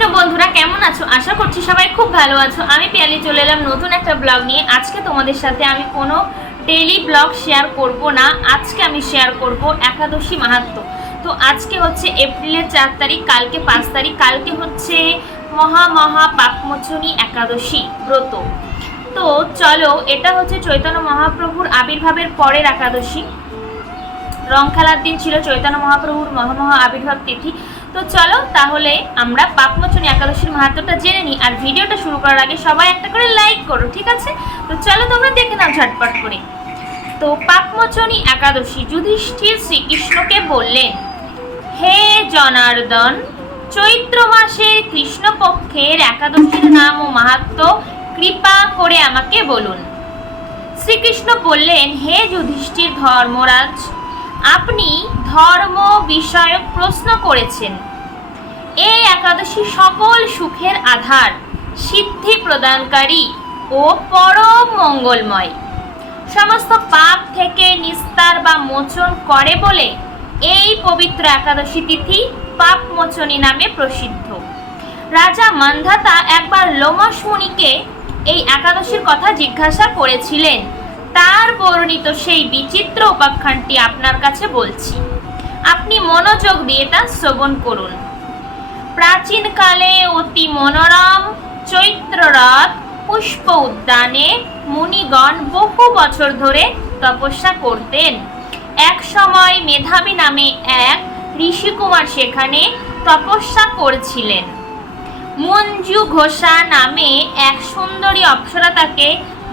কৃষ্ণ বন্ধুরা, কেমন আছো? আশা করছি সবাই খুব ভালো আছো। আমি পিয়ালি, চলে এলাম নতুন একটা ব্লগ নিয়ে। আজকে তোমাদের সাথে আমি কোনো ডেইলি ব্লগ শেয়ার করব না। আজকে আমি শেয়ার করব একাদশী মাহাত্ম। তো আজকে হচ্ছে এপ্রিলের চার তারিখ, কালকে পাঁচ তারিখ, কালকে হচ্ছে মহা মহা পাপমোচনী একাদশী ব্রত। তো চলো, এটা হচ্ছে চৈতন্য মহাপ্রভুর আবির্ভাবের পরের একাদশী। রং খেলার দিন ছিল চৈতন্য মহাপ্রভুর মহামহা আবির্ভাব তিথি। তো চলো তাহলে আমরা পাপমোচনী একাদশীর মাহাত্মটা জেনে নিই আর ভিডিওটা শুরু করার আগে সবাই একটা করে লাইক করো, ঠিক আছে? তো চলো তোমরা দেখে নাও ঝটপট করে। তো পাপমোচনী একাদশী যুধিষ্ঠির শ্রীকৃষ্ণকে বললেন, হে জনার্দন, চৈত্র মাসের কৃষ্ণপক্ষের একাদশীর নাম ও মাহাত্ম কৃপা করে আমাকে বলুন। শ্রীকৃষ্ণ বললেন, হে যুধিষ্ঠির ধর্মরাজ আপনি ধর্ম বিষয়ক প্রশ্ন করেছেন। এই একাদশী সকল সুখের আধার, সিদ্ধি প্রদানকারী ও পরম মঙ্গলময়। সমস্ত পাপ থেকে নিস্তার বা মোচন করে বলে এই পবিত্র একাদশী তিথি পাপ মোচনী নামে প্রসিদ্ধ। রাজা মান্ধাতা একবার লোমস মুনিকে এই একাদশীর কথা জিজ্ঞাসা করেছিলেন তার বর্ণিত সেই বিচিত্র উপাখ্যানটি আপনার কাছে বলছি। আপনি মনোযোগ দিয়ে তা শ্রবণ করুন। প্রাচীনকালে অতি মনোরম চৈত্ররথ পুষ্প উদ্যানে মুনিগণ বহু বছর ধরে তপস্যা করতেন। এক সময় মেধাবী নামে এক ঋষিকুমার সেখানে তপস্যা করছিলেন। মঞ্জু ঘোষা নামে এক সুন্দরী অপ্সরা তাকে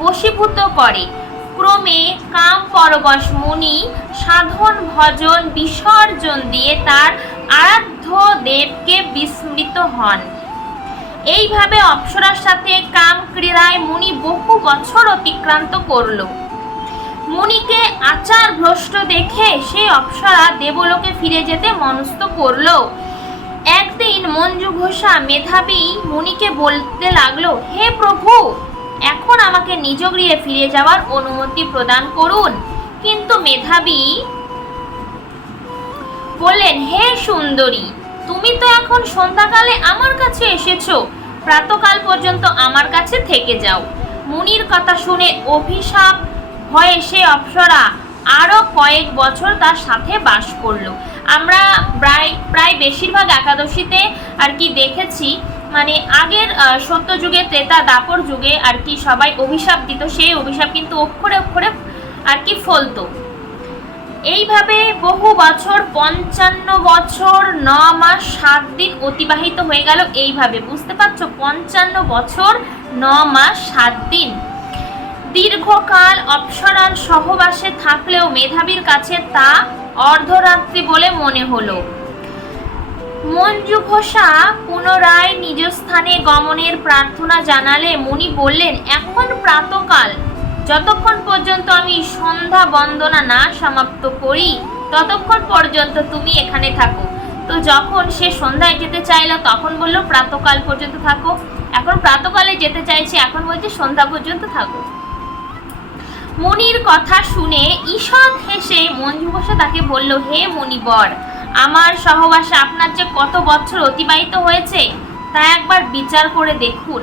বশীভূত করে। ক্রমে কাম পরবশ মুনি সাধন ভজন বিসর্জন দিয়ে তার আরাধ্য দেবকে বিস্মৃত হন। এইভাবে অপ্সরার সাথে কাম ক্রীড়ায় মুনি বহু বছর অতিক্রান্ত করল। মুনিকে আচার ভ্রষ্ট দেখে সে অপ্সরা দেবলোকে ফিরে যেতে মনস্থ করল। একদিন মঞ্জু ঘোষা মেধাবী মুনিকে বলতে লাগল, হে প্রভু আমাকে নিজ গৃহে ফিরে যাওয়ার অনুমতি প্রদান করুন। কিন্তু মেধাবী বললেন, হে সুন্দরী, তুমি তো এখন সন্ধ্যাকালে আমার কাছে এসেছ। প্রাতকাল পর্যন্ত আমার কাছে থেকে যাও। মুনির কথা শুনে অভিশাপ হয়ে সে অপ্সরা আরও কয়েক বছর তার সাথে বাস করল। আমরা প্রায় প্রায় বেশিরভাগ একাদশীতে আর কি দেখেছি মানে আগের সত্য যুগে ত্রেতা দাপর যুগে আর কি সবাই অভিশাপ দিত, সেই অভিশাপ কিন্তু অক্ষরে অক্ষরে আর কি ফলতো। এইভাবে বহু বছর, পঞ্চান্ন বছর, ন মাস, সাত দিন অতিবাহিত হয়ে গেল এইভাবে। বুঝতে পারছ? পঞ্চান্ন বছর, ন মাস, সাত দিন। দীর্ঘকাল অপ্সরার সহবাসে থাকলেও মেধাবীর কাছে তা অর্ধরাত্রি বলে মনে হলো। মঞ্জু ঘোষা পুনরায় নিজ স্থানে গমনের প্রার্থনা জানালে মুনি বললেন, এখন প্রাতকাল। যতক্ষণ পর্যন্ত আমি সন্ধ্যা বন্দনা না সমাপ্ত করি, ততক্ষণ পর্যন্ত তুমি এখানে থাকো। তো যখন সে সন্ধ্যায় যেতে চাইলো, তখন বলল, প্রাতকাল পর্যন্ত থাকো। এখন প্রাতকালে যেতে চাইছে, এখন বলছে সন্ধ্যা পর্যন্ত থাকো। মুনির কথা শুনে ঈষৎ হেসে মঞ্জু ঘোষা তাকে বলল, হে মুনিবর আমার সহবাসে আপনার যে কত বছর অতিবাহিত হয়েছে, তা একবার বিচার করে দেখুন।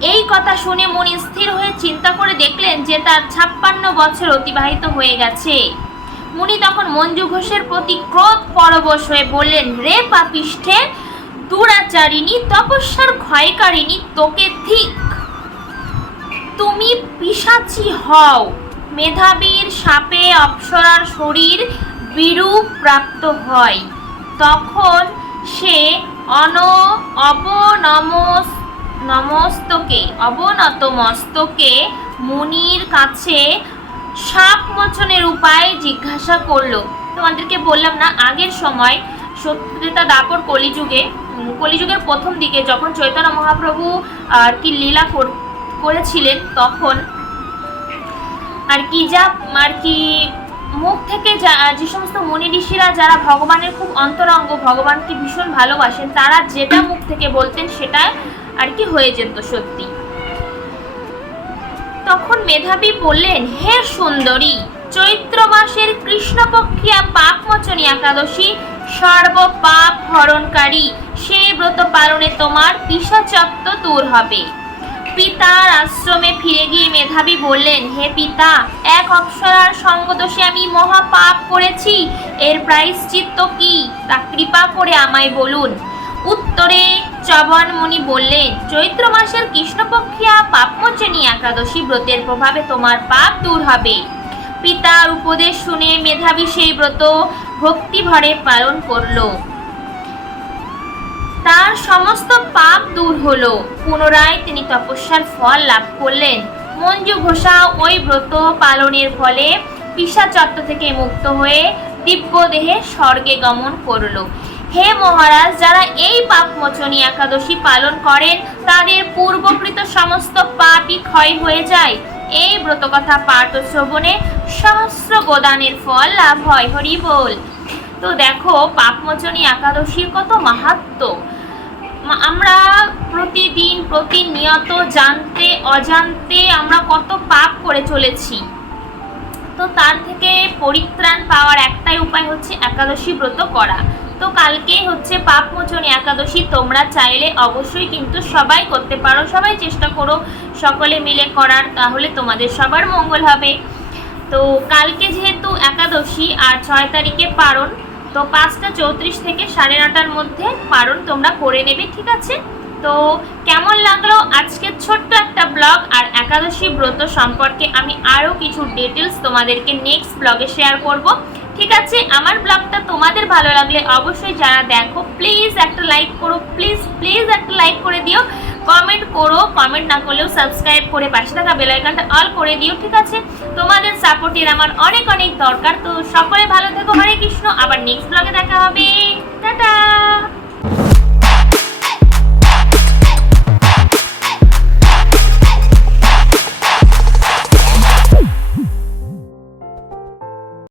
এই কথা শুনে মনি স্থির হয়ে চিন্তা করে দেখলেন যে তার ছাপ্পান্ন বছর অতিবাহিত হয়ে গেছে। মুনি তখন মঞ্জু ঘোষের প্রতি ক্রোধ পরবশ হয়ে বললেন, রে পাপিষ্ঠে, দুরাচারিণী, তপস্যার ক্ষয়কারিণী, তোকে ঠিক। তুমি পিসাচি হও। মেধাবীর সাপে অপ্সরার শরীর বিরূপ প্রাপ্ত হয়। তখন সে অন, অবনমস, নমস্তকে অবনত মস্তকে মুনির কাছে সাপ মোচনের উপায় জিজ্ঞাসা করল। তোমাদেরকে বললাম না, আগের সময় সত্যতা দাপর কলিযুগে কলিযুগের প্রথম দিকে যখন চৈতন্য মহাপ্রভু, আর কি লীলা কর- করেছিলেন, তখন আর কি যা আর কি মুখ থেকে যা সমস্ত মুনি ঋষিরা যারা ভগবানের খুব অন্তরঙ্গ, ভগবানকে ভীষণ ভালোবাসেন, তারা যেটা মুখ থেকে বলতেন সেটা আর কি হয়ে যেত সত্যি। তখন মেধাবী বললেন, হে সুন্দরী, চৈত্র মাসের কৃষ্ণপক্ষিয়া পাপ পাপমোচনী একাদশী সর্ব পাপ হরণকারী সেই ব্রত পালনে তোমার পিসাচত্ব দূর হবে। পিতার আশ্রমে ফিরে গিয়ে মেধাবী বললেন, হে পিতা, এক অপ্সরার সঙ্গদোষে আমি মহা পাপ করেছি। এর প্রায়শ্চিত্ত কি? তা কৃপা করে আমায় বলুন। উত্তরে চবন মুনি বললেন, চৈত্র মাসের কৃষ্ণপক্ষিয়া পাপমোচনী একাদশী ব্রতের প্রভাবে তোমার পাপ দূর হবে। পিতার উপদেশ শুনে মেধাবী সেই ব্রত ভক্তি ভরে পালন করল। তার সমস্ত পাপ দূর হলো। পুনরায় তিনি তপস্যার ফল লাভ করলেন। মঞ্জু ঘোষা ওই ব্রত পালনের ফলে পিসাচত্ব থেকে মুক্ত হয়ে দিব্য দেহে স্বর্গে গমন করল। হে মহারাজ, যারা এই পাপমোচনী একাদশী পালন করেন, তাদের পূর্বকৃত সমস্ত পাপই ক্ষয় হয়ে যায়। এই ব্রতকথা পাঠ ও শ্রবণে সহস্র গোদানের ফল লাভ হয় হরি বল তো দেখো পাপমোচনী একাদশীর কত মাহাত্ম্য আমরা প্রতিদিন প্রতিনিয়ত জানতে, অজান্তে আমরা কত পাপ করে চলেছি। তো তার থেকে পরিত্রাণ পাওয়ার একটাই উপায় হচ্ছে একাদশী ব্রত করা। তো কালকে হচ্ছে পাপমোচনী একাদশী, তোমরা চাইলে অবশ্যই কিন্তু সবাই করতে পারো। সবাই চেষ্টা করো সকলে মিলে করার, তাহলে তোমাদের সবার মঙ্গল হবে। তো কালকে যেহেতু একাদশী, আর ছয় তারিখে পারণ তো পাঁচটা চৌত্রিশ থেকে সাড়ে নটার মধ্যে পারণ তোমরা করে নেবে, ঠিক আছে? তো কেমন লাগল আজকের ছোট্ট একটা ব্লগ? আর একাদশী ব্রত সম্পর্কে আমি আরও কিছু ডিটেলস তোমাদেরকে নেক্সট ব্লগে শেয়ার করব। ঠিক আছে? আমার ব্লগটা তোমাদের ভালো লাগলে অবশ্যই যারা দেখো প্লিজ একটা লাইক করো প্লিজ প্লিজ একটা লাইক করে দিও। কমেন্ট করো কমেন্ট না করলেও সাবস্ক্রাইব করে পাশে থাকা বেলাইকানটা অল করে দিও, ঠিক আছে? তোমাদের সাপোর্টের আমার অনেক অনেক দরকার। তো সকলে ভালো থেকো। হরে কৃষ্ণ। আবার নেক্সট ব্লগে দেখা হবে।